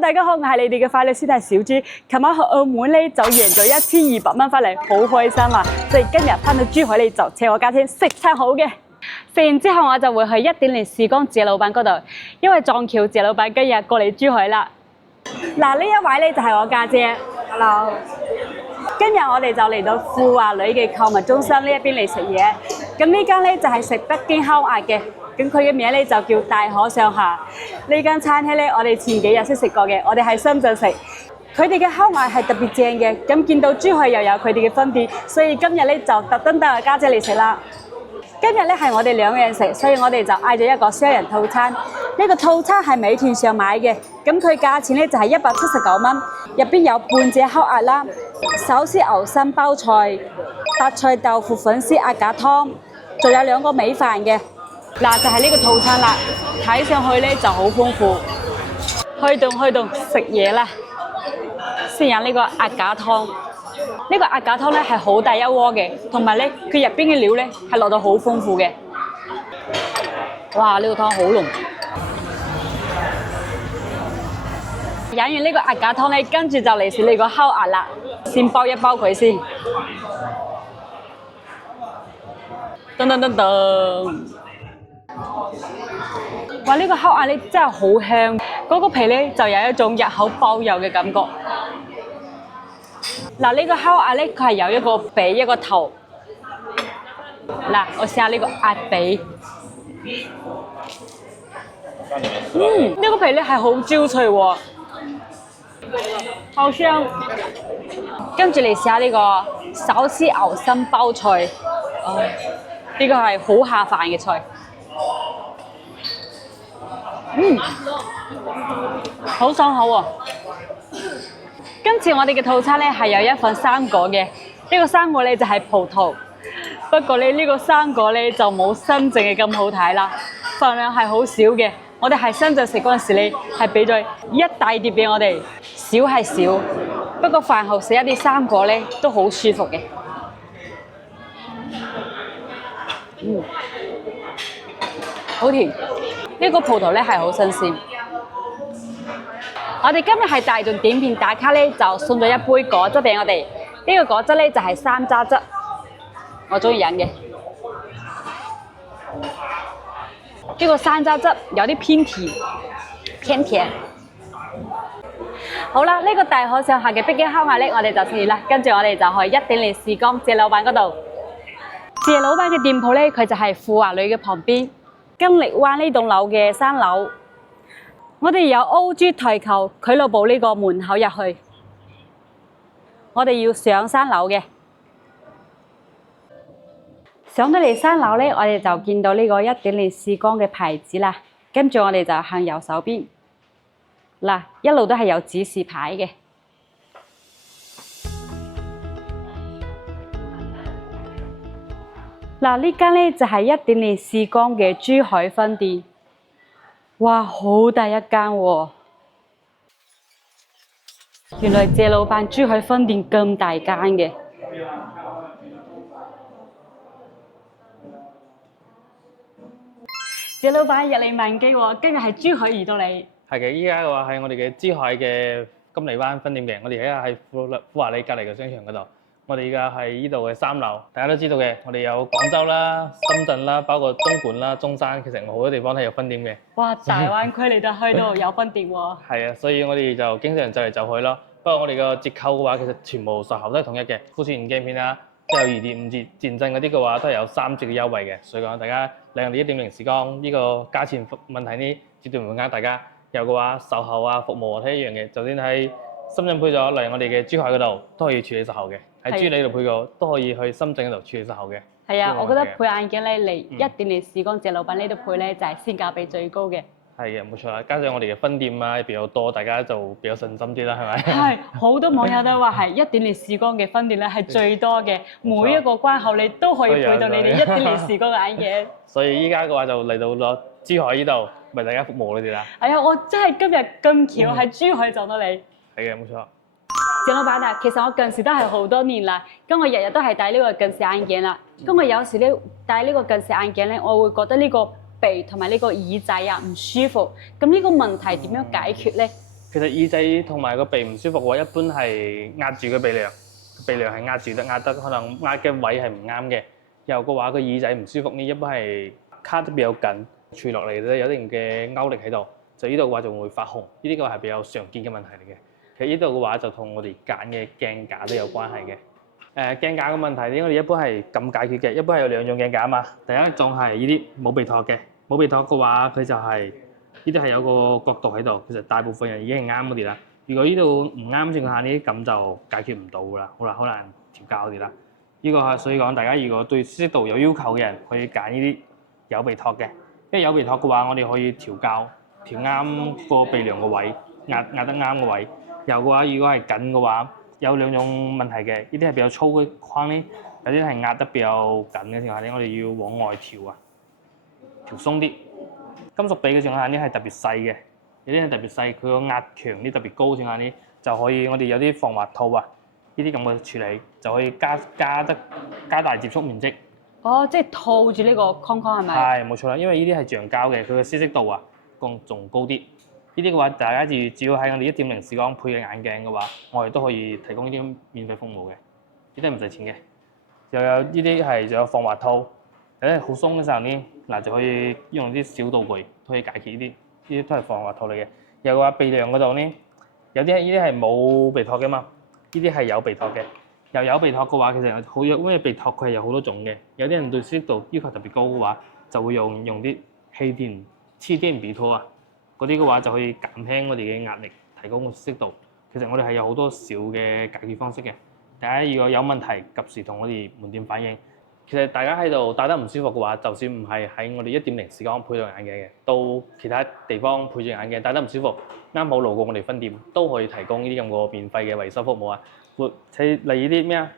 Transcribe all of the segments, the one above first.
大家好，我係你哋嘅快樂師弟小豬。琴晚去澳門咧就贏咗1200蚊翻嚟，好開心啊！所以今日翻到珠海咧就請我家姐食餐好嘅。食完之後我就會去1.0時光謝老闆嗰度，因為撞橋謝老闆今日過嚟珠海啦。嗱，呢一位咧就係我家姐。Hello。今日我哋就嚟到富華里嘅購物中心呢一邊嚟食嘢。咁呢間咧就係食北京烤鴨嘅。咁佢嘅名咧就叫大河上下。呢間餐廳咧，我哋前幾日先食過嘅，我哋喺深圳食。佢哋嘅烤鴨係特別正嘅。咁見到珠海又有佢哋嘅分店，所以今日咧就特登帶我家姐嚟食啦。今日咧係我哋2個人食，所以我哋就嗌咗一個雙人套餐。呢個套餐係美團上買嘅，咁佢價錢咧就係179蚊，入邊有半隻烤鴨啦、手撕牛心包菜、白菜豆腐粉絲鴨架湯，仲有2個米飯嘅。嗱，就係呢個套餐啦，睇上去咧就好豐富。開動食嘢啦！先飲呢個鴨架湯。呢個鴨架湯咧係好大一鍋嘅，同埋咧佢入邊嘅料咧係落到好豐富嘅。哇！呢個湯好濃。飲完呢個鴨架湯咧，跟住就嚟食呢個烤鴨啦。先包一包佢先。噔噔噔噔。哇！呢個烤鴨咧真係好香，嗰個皮咧就有一種入口爆油嘅感覺。嗱，呢個烤鴨咧，佢係有一個髀一個頭。嗱，我試下呢個鴨髀。呢個皮咧係好焦脆喎，好香。跟住嚟試下呢個手撕牛心包菜。呢個係好下飯嘅菜。好爽口喎！今次我哋嘅套餐咧係有一份生果嘅，呢個生果咧就係葡萄，不過咧呢個生果咧就冇深圳嘅咁好睇啦，份量係好少嘅。我哋喺深圳食嗰陣時咧係俾咗一大碟俾我哋，少係少，不過飯後食一啲生果咧都好舒服嘅。好甜。呢個葡萄咧係好新鮮。我哋今日係大眾點評打卡咧，就送咗一杯果汁俾我哋。呢個果汁咧就係山楂汁，我中意飲嘅。呢個山楂汁有啲偏甜，甜。好啦，呢個大河上下嘅北京烤鴨咧，我哋就食完啦。跟住我哋就去1.0時光謝老闆嗰度。謝老闆嘅店鋪咧，佢就係富華里嘅旁邊。金力灣呢棟樓嘅3樓，我哋有 O.G. 台球俱樂部呢個門口入去，我哋要上3樓嘅。上到嚟3樓咧，我哋就見到呢個1.0時光嘅牌子啦。跟住我哋就向右手邊，嗱，一路都係有指示牌嘅。嗱，呢間咧就係1.0時光嘅珠海分店，哇，好大一間喎！原來謝老闆珠海分店咁大間嘅。謝老闆日理萬機喎，今日喺珠海遇到你。係嘅，依家嘅話係我哋嘅珠海嘅金利灣分店嘅，我哋而家喺富華里隔離嘅商場嗰度。我哋而家係呢度嘅3樓，大家都知道嘅，我哋有廣州啦、深圳啦，包括東莞啦、中山，其實好多地方都有分店嘅。哇！大灣區你都去到有分店喎。係啊，所以我哋就經常走嚟走去咯。不過我哋個折扣嘅話，其實全部售後都係統一嘅，庫存鏡片啊，即係2折、5折、戰爭嗰啲嘅話，都係有3折嘅優惠嘅。所以講大家嚟我哋1.0時光呢個價錢問題呢，絕對唔會呃大家。有嘅話售後啊、服務啊都一樣嘅，就算喺深圳配咗嚟我哋嘅珠海嗰度，都可以處理售後嘅。喺珠海度配過都可以去深圳嗰度處理售後嘅。係啊，我覺得配眼鏡咧嚟1.0時光謝老闆呢度配咧就係性價比最高嘅。係嘅，冇錯啦。加上我哋嘅分店啊比較多，大家就比較信心啲啦，係咪？係，好多網友都話係1.0時光嘅分店咧係最多嘅，每一個關口你都可以配到你哋1.0時光嘅眼鏡。所以依家嘅話就嚟到咗珠海呢度，為大家服務你哋啦。係啊，我真係今日咁巧喺珠海撞到你。係嘅，冇錯。謝老闆啊，其實我近視都係好多年啦，咁我日日都係戴呢個近視眼鏡啦。咁我有時咧戴呢個近視眼鏡咧，我會覺得呢個鼻同埋呢個耳仔啊唔舒服。咁呢個問題點樣解決咧？其實耳仔同埋個鼻唔舒服嘅話，一般係壓住個鼻梁，鼻梁係壓得可能壓嘅位係唔啱嘅。有嘅話，個耳仔唔舒服呢，一般係卡得比較緊，垂落嚟咧有一定嘅勾力喺度，就呢度嘅話就會發紅。呢啲嘅話係比較常見嘅問題嚟嘅。其實呢度嘅話就同我哋揀嘅鏡架都有關係嘅。鏡架嘅問題咧，我哋一般係咁解決嘅。一般係有兩種鏡架啊嘛。第一種係呢啲冇鼻托嘅，冇鼻托嘅話佢就係呢啲係有個角度喺度。其實大部分人已經係啱嗰啲啦。如果呢度唔啱情況下呢，咁就解決唔到㗎啦，好難調校嗰啲啦。呢個係所以講，大家如果對舒適度有要求嘅人，可以揀呢啲有鼻托嘅。因為有鼻托嘅話，我哋可以調啱個鼻梁個位，壓得啱個位。有嘅話，如果係緊嘅話，有兩種問題嘅。呢啲係比較粗嘅框咧，有啲係壓得比較緊嘅情況下咧，我哋要往外調啊，調鬆啲。金屬鼻嘅情況下咧係特別細嘅，有啲係特別細，佢個壓強啲特別高嘅情況下咧，就可以我哋有啲防滑套啊，呢啲咁嘅處理就可以加大接觸面積。哦，即係套住呢個框框係咪？係冇錯啦，因為呢啲係橡膠嘅，佢嘅舒適度啊仲高啲。呢啲嘅話，大家只要喺我哋1.0視光配嘅眼鏡嘅話，我哋都可以提供呢啲免費服務嘅，呢啲係唔使錢嘅。又有呢啲係仲有防滑套，有啲好鬆嘅時候呢，嗱就可以用啲小道具可以解決呢啲都係防滑套嚟嘅。有嘅話鼻梁嗰度呢，有啲呢啲係冇鼻托嘅嘛，呢啲係有鼻托嘅。又有鼻托嘅話，其實好有，因為鼻托佢係有好多種嘅。有啲人對舒適度要求特別高嘅話，就會用啲氣墊、氣墊鼻托啊。嗰啲嘅話就可以減輕我哋嘅壓力，提高個舒適度。其實我哋係有好多小嘅解決方式嘅。大家如果有問題，及時同我哋門店反映。其實大家喺度戴得唔舒服嘅話，就算唔係喺我哋1.0視光配對眼鏡嘅，到其他地方配對眼鏡戴得唔舒服，啱好路過我哋分店，都可以提供呢啲咁個免費嘅維修服務啊。例如啲咩啊，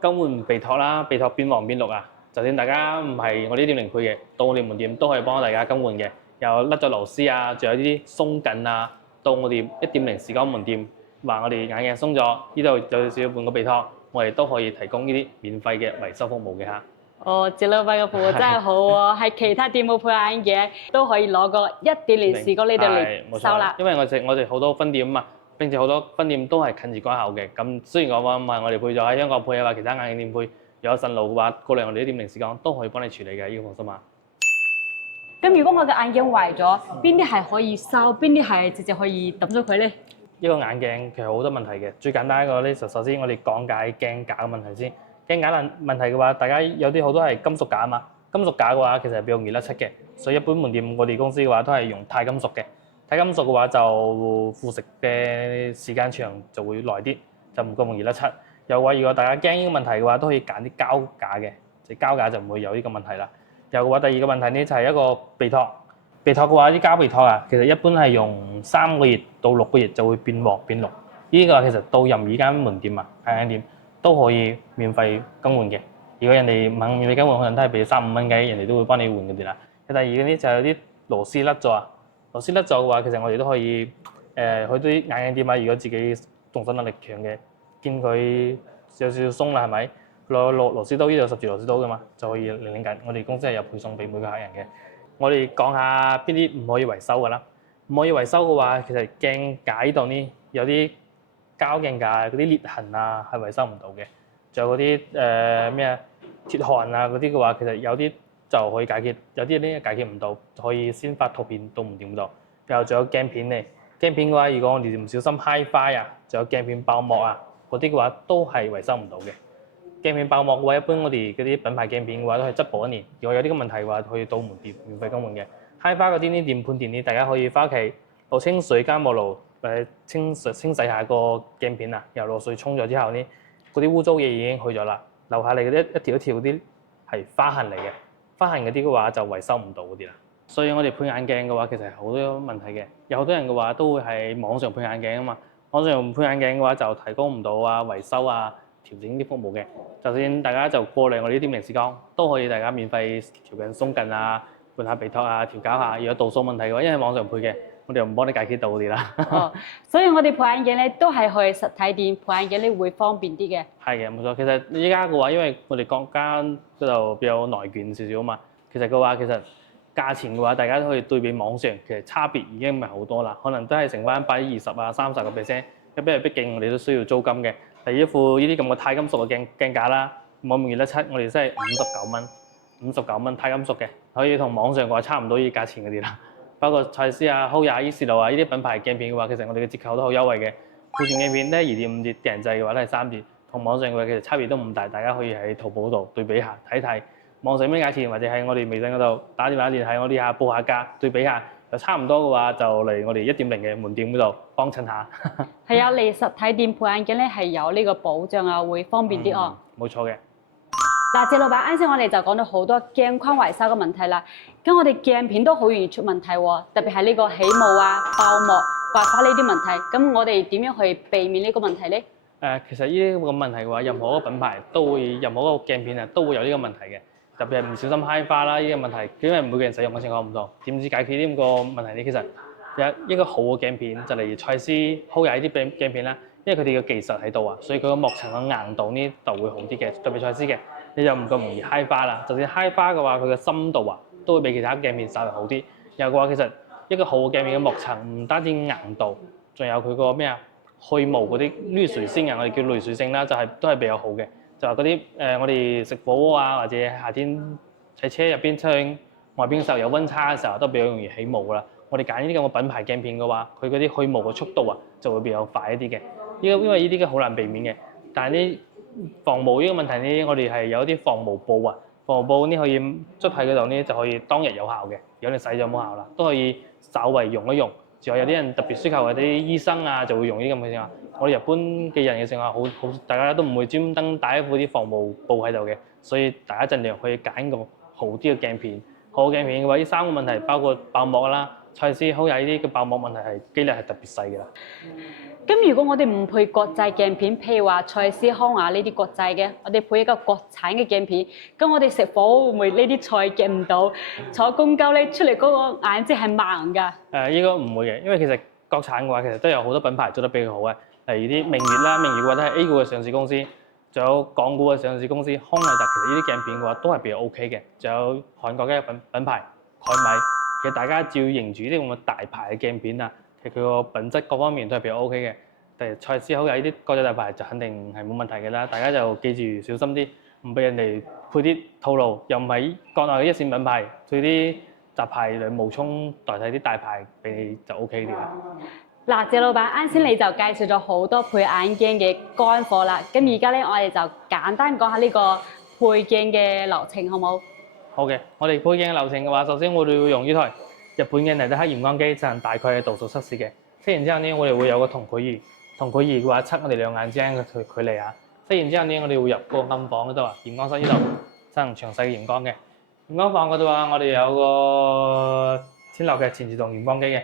更換鼻托啦，鼻托變黃變綠啊，就算大家唔係我哋1.0配嘅，到我哋門店都可以幫大家更換嘅。又甩咗螺絲啊，仲有呢啲鬆緊啊，到我哋1.0視光門店話我哋眼鏡鬆咗，呢度就需要換個鼻托，我哋都可以提供呢啲免費嘅維修服務嘅嚇。哦，謝老闆嘅服務真係好喎，喺其他店冇配眼鏡都可以攞個1.0視光呢度嚟收啦。因為我哋好多分店啊嘛，並且好多分店都係近住關口嘅。咁雖然講話唔係我哋配咗喺香港配啊，或其他眼鏡店配，有順路嘅話過嚟我哋1.0視光都可以幫你處理嘅，呢個放心啊。咁如果我嘅眼鏡壞咗，邊啲係可以收，邊啲係直接可以抌咗佢咧？呢個眼鏡其實好多問題嘅，最簡單一個咧，首先我哋講解鏡架嘅問題先。鏡架問題嘅話，大家有啲好多係金屬架啊嘛，金屬架嘅話其實係比較容易甩漆嘅，所以一般門店我哋公司嘅話都係用鈦金屬嘅。鈦金屬嘅話就腐蝕嘅時間長就會耐啲，就唔咁容易甩漆。有話如果大家驚呢個問題嘅話，都可以揀啲膠架嘅，即係膠架就唔會有呢個問題啦。有嘅話，第二個問題呢就係一個鼻托。鼻托嘅話，啲膠鼻托啊，其實一般係用3個月到6個月就會變黃變綠。呢個其實到任何間門店啊、眼鏡店都可以免費更換嘅。如果人哋唔肯免費更換，可能都係俾3-5蚊雞，人哋都會幫你換嗰啲啦。第二嗰啲就有啲螺絲甩咗啊，螺絲甩咗嘅話，其實我哋都可以去啲眼鏡店啊。如果自己動手能力強嘅，見佢有少少鬆啦，係咪？攞螺絲刀，呢度10字螺絲刀㗎嘛，就可以擰緊。我哋公司係有配送俾每個客人嘅。我哋講下邊啲唔可以維修㗎啦。唔可以維修嘅話，其實鏡架呢度呢有啲膠鏡架嗰啲裂痕啊，係維修唔到嘅。仲有嗰啲咩鐵焊啊嗰啲嘅話，其實有啲就可以解決，有啲呢解決唔到，就可以先發圖片到門店度。然後仲有鏡片咧，鏡片嘅話，如果我哋唔小心揩花啊，仲有鏡片爆膜啊嗰啲嘅話，都係維修唔到嘅。鏡片爆膜嘅話，一般我哋嗰啲品牌鏡片嘅話都係質保1年。如果有啲咁問題嘅話，可以到門店免費更換嘅。揩花嗰啲呢電判電呢，大家可以翻屋企攞清水加沐露清洗下個鏡片啊，由落水沖咗之後呢，嗰啲污糟嘢已經去咗啦，留下嚟嗰啲一條一條嗰啲係花痕嚟嘅，花痕嗰啲嘅話就維修唔到嗰啲啦。所以我哋配眼鏡嘅話，其實係好多問題嘅。有好多人嘅話都會喺網上配眼鏡啊嘛，網上配眼鏡嘅話就提供唔到啊維修啊調整啲服務嘅。就算大家就過嚟我哋1.0視光，都可以大家免費調緊鬆緊啊，換下鼻托啊，調校下。如果度數問題嘅話，因為網上配嘅，我哋又唔幫你解決到嗰啲啦。哦，所以我哋配眼鏡咧都係去實體店配眼鏡咧會方便啲嘅。係嘅，冇錯。其實依家嘅話，因為我哋國家嗰度比較內卷少少啊嘛，其實嘅話其實價錢嘅話，大家都可以對比網上，其實差別已經唔係好多啦，可能都係成翻20%啊、30%。因為畢竟我哋都需要租金嘅。第一副呢啲咁嘅鈦金屬嘅鏡架啦，冇咁易得七，我哋真係59蚊鈦金屬嘅，可以同網上嘅話差唔多呢啲價錢嗰啲啦。包括蔡司啊、Hoya、伊士路啊呢啲品牌鏡片嘅話，其實我哋嘅折扣都好優惠嘅。庫存鏡片咧2.5折，訂製嘅話都係3折，同網上嘅話其實差別都唔大，大家可以喺淘寶度對比下睇睇。網上咩價錢，或者喺我哋微信嗰度打電話聯繫我哋下報下價對比下，就差唔多嘅話就嚟我哋1.0嘅門店嗰度幫襯下。係啊，嚟實體店配眼鏡咧係有呢個保障啊，會方便啲哦。冇錯嘅。嗱，謝老闆，啱先我哋就講到好多鏡框維修嘅問題啦。咁我哋鏡片都好容易出問題喎，特別係呢個起霧啊、爆膜、刮花呢啲問題。咁我哋點樣去避免呢個問題咧？其實呢啲咁嘅問題嘅話，任何一個品牌都會，任何一個鏡片啊都會有呢個問題嘅。特別係唔小心揩花啦，呢個問題，因為每個人使用嘅情況唔同，點知解決呢個問題咧？其實有一個好嘅鏡片，就例如蔡司、Hoya 呢啲鏡片啦，因為佢哋嘅技術喺度啊，所以佢個膜層嘅硬度呢度會好啲嘅，特別蔡司嘅，你就唔咁容易揩花啦。就算揩花嘅話，佢嘅深度啊都會比其他鏡片稍微好啲。有嘅話，其實一個好嘅鏡片嘅膜層唔單止硬度，仲有佢個咩啊去霧嗰啲濾水性啊，我哋叫濾水性啦，都係比較好嘅。就係嗰啲我哋食火鍋啊，或者夏天喺車入邊出去外邊嘅時候有溫差嘅時候，都比較容易起霧啦。我哋揀呢啲咁嘅品牌鏡片嘅話，佢嗰啲去霧嘅速度啊就會比較快一啲嘅。因為呢啲嘅好難避免嘅。但係呢防霧呢個問題呢，我哋係有啲防霧布啊，防霧布呢可以捽喺嗰度呢就可以當日有效嘅。如果你洗咗冇效啦，都可以稍為用一用。仲有啲人特別需求嗰啲醫生啊，就會用呢啲咁嘅嘢。我哋一般嘅人嘅性話好，大家都唔會專登帶一副啲防霧布喺度嘅，所以大家盡量去揀個好啲嘅鏡片。好嘅鏡片嘅話，呢3個問題包括爆膜啦、蔡司、Hoya呢啲嘅爆膜問題係機率係特別細嘅啦。咁如果我哋唔配國際鏡片，譬如話蔡司、Hoya呢啲國際嘅，我哋配一個國產嘅鏡片，咁我哋食火會唔會呢啲菜夾唔到？坐公交咧出嚟嗰個眼睛係盲㗎？應該唔會嘅，因為其實國產嘅話，其實都有好多品牌做得比較好嘅，例如啲明月啦，明月或者係 A 股嘅上市公司，仲有港股嘅上市公司康麗特，其實呢啲鏡片嘅話都係比較 OK 嘅。仲有韓國嘅品牌海米，其實大家只要認住呢啲咁嘅大牌嘅鏡片啊，其實佢個品質各方面都係比較 OK 嘅。例如蔡司、Hoya呢啲國際大牌就肯定係冇問題嘅啦，大家就記住小心啲，唔俾人哋配啲套路，又唔係國內嘅一線品牌，配啲雜牌嚟冒充代替啲大牌俾你就 OK 啲啦。嗱，謝老闆，啱先你就介紹咗好多配眼鏡嘅乾貨啦，咁而家咧我哋就簡單講下呢個配鏡嘅流程，好唔好？好嘅，我哋配鏡嘅流程嘅話，首先我哋會用呢台日本嘅尼德克驗光機進行大概嘅度數測試嘅。測完之後呢，我哋會有個瞳距儀，瞳距儀嘅話測我哋兩眼之間嘅距離啊。測完之後呢，我哋會入個暗房嗰度啊，驗光室呢度進行詳細嘅驗光嘅。驗光房嗰度啊，我哋有個天樂嘅全自動驗光機嘅。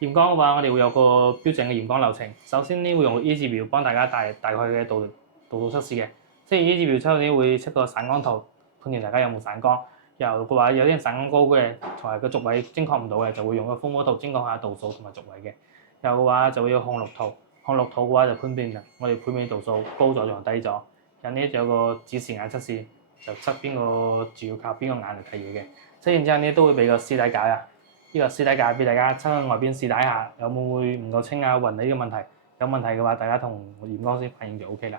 驗光嘅話，我哋會有個標準嘅驗光流程。首先呢，會用 E 字表幫大家大概嘅度數測試嘅。測完 E 字表之後呢，會出個散光圖，判斷大家有冇散光。有嘅話，有啲人散光高嘅，同埋個軸位精確唔到嘅，就會用個蜂窩圖精確下度數同埋軸位嘅。有嘅話就會有項綠圖，項綠圖嘅話就判斷我哋配面度數高咗定係低咗。有呢仲有個指示眼測試，就測邊個主要靠邊個眼嚟睇嘢嘅。測完之後呢，都會俾個絲帶架啊，呢個絲帶架俾大家測喺外邊試戴下，有冇會唔夠清啊、暈呢個問題。有問題嘅話，大家同驗光師反映就 OK 啦。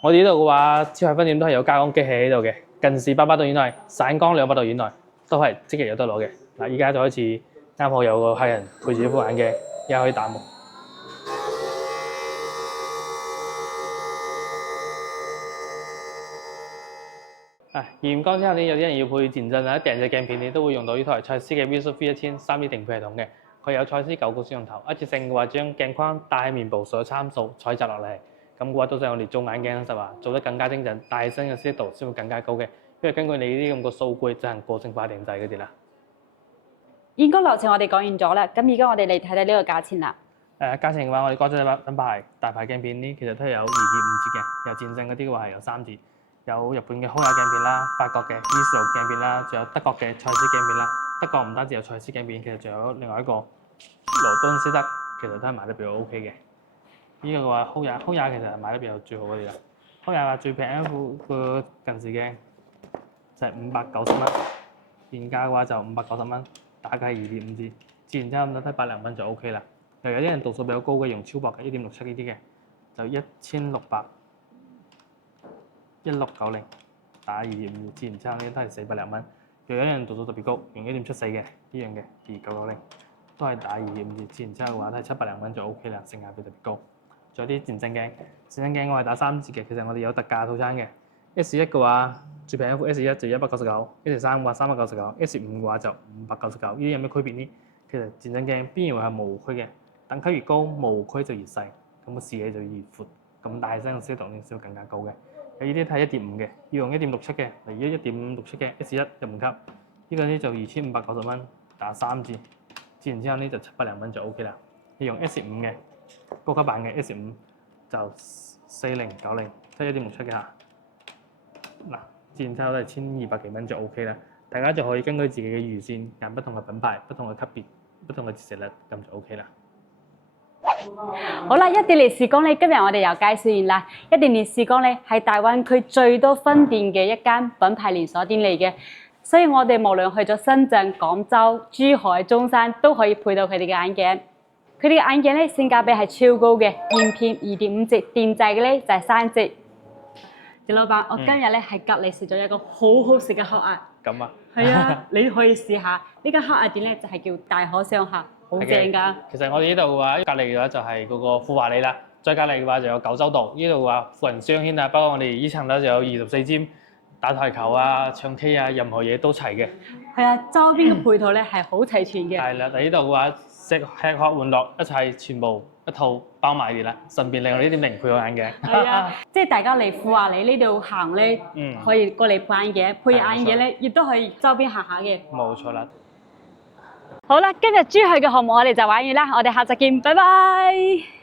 我哋呢度嘅話，超快分店都係有加光機器喺度嘅，近視800度以內，散光200度以內，都係即日有得攞嘅。嗱，依家就開始啱好有個客人配住一副眼鏡，而家可以打磨。驗光之後呢，有啲人要配前陣啊，訂隻鏡片你都會用到呢台蔡司嘅 Visual V 1000 3D 定配系統嘅，佢有蔡司9個攝像頭，一次性嘅話將鏡框帶喺面部所有參數採集落嚟。咁嘅話，到時我哋做眼鏡嘅時候做得更加精準，帶起身嘅識別度先會更加高嘅，因為根據你呢啲咁嘅數據進行個性化定製嗰啲啦。驗光流程我哋講完咗啦，咁而家我哋嚟睇睇呢個價錢啦。價錢嘅話，我哋國際品牌大牌鏡片呢，其實都係有2.5折嘅，有戰勝嗰啲嘅話係有3折，有日本嘅 Hoya 鏡片啦、法國嘅 Visual 鏡片啦，仲有德國嘅蔡司鏡片啦。德國唔單止有蔡司鏡片，其實仲有另外一個羅敦斯德，其實都係賣得比較 OK 嘅。呢個嘅話，Hoya 其實係賣得比較最好嗰啲啦。Hoya 話最平一副個近視鏡就係590蚊，原價嘅話就590蚊，打嘅係2.5折，折完之後咁睇百零蚊就 O K 啦。又有啲人度數比較高嘅，用超薄嘅1.67呢啲嘅，就1690打2.5折，折完之後呢都係400零蚊。又有啲人度數特別高，用1.74嘅呢樣嘅2990，都係打2.5折，折完之後嘅話都係700零蚊就 O K 啦，性價比特別高。仲有啲戰爭鏡，戰爭鏡我係打3折嘅，其實我哋有特價套餐嘅。S1 嘅話最平一副 S1 就199，S3 嘅話399，S5 嘅話就599。呢啲有咩區別呢？其實戰爭鏡邊樣係模糊區嘅，等級越高模糊區就越細，咁個視野就越闊，咁大聲嘅消毒面先會更加高嘅。有呢啲睇1.5嘅，要用1.67嘅，例如1.57嘅 S1 入門級，呢個呢就2590蚊，打3折，折完之後呢就700零蚊就 O K 啦。要用 S5 嘅高級版嘅 S5就4090，都係1.67嘅嚇。嗱，折完之後都係1200幾蚊就 O K 啦。大家就可以根據自己嘅預算揀不同嘅品牌、不同嘅級別、不同嘅折射率，咁就 O K 啦。好啦，一店烈士公呢，今日我哋又介紹完啦。一店烈士公呢係大灣區最多分店嘅一間品牌連鎖店嚟嘅，所以我哋無論去咗深圳、廣州、珠海、中山都可以配到佢哋嘅眼鏡。佢哋嘅眼鏡呢性價比係超高嘅，現片2.5折，電製嘅呢就係3折。謝老闆，我今日呢喺隔離食咗一個好好食嘅烤鴨。咁啊？係啊，你可以試下呢間烤鴨店呢就係叫大可商客。好正㗎！其實我哋呢度嘅話，隔離嘅話就係嗰個富華里啦，再隔離嘅話就有九州道，呢度嘅話富人商圈啊，包括我哋呢層咧就有24尖打台球啊、唱 K 啊，任何嘢都齊嘅。係啊，周邊嘅配套咧係好齊全嘅。係啦，但呢度嘅話吃喝玩樂一齊全部一套包埋嚟啦，順便令我呢啲零配好眼鏡。係啊，即係大家嚟富華里呢度行咧，可以過嚟配眼鏡，配眼鏡咧亦都可以周邊行下嘅。冇錯啦。好啦，今日珠海嘅項目我哋就玩完啦，我哋下集見，拜拜。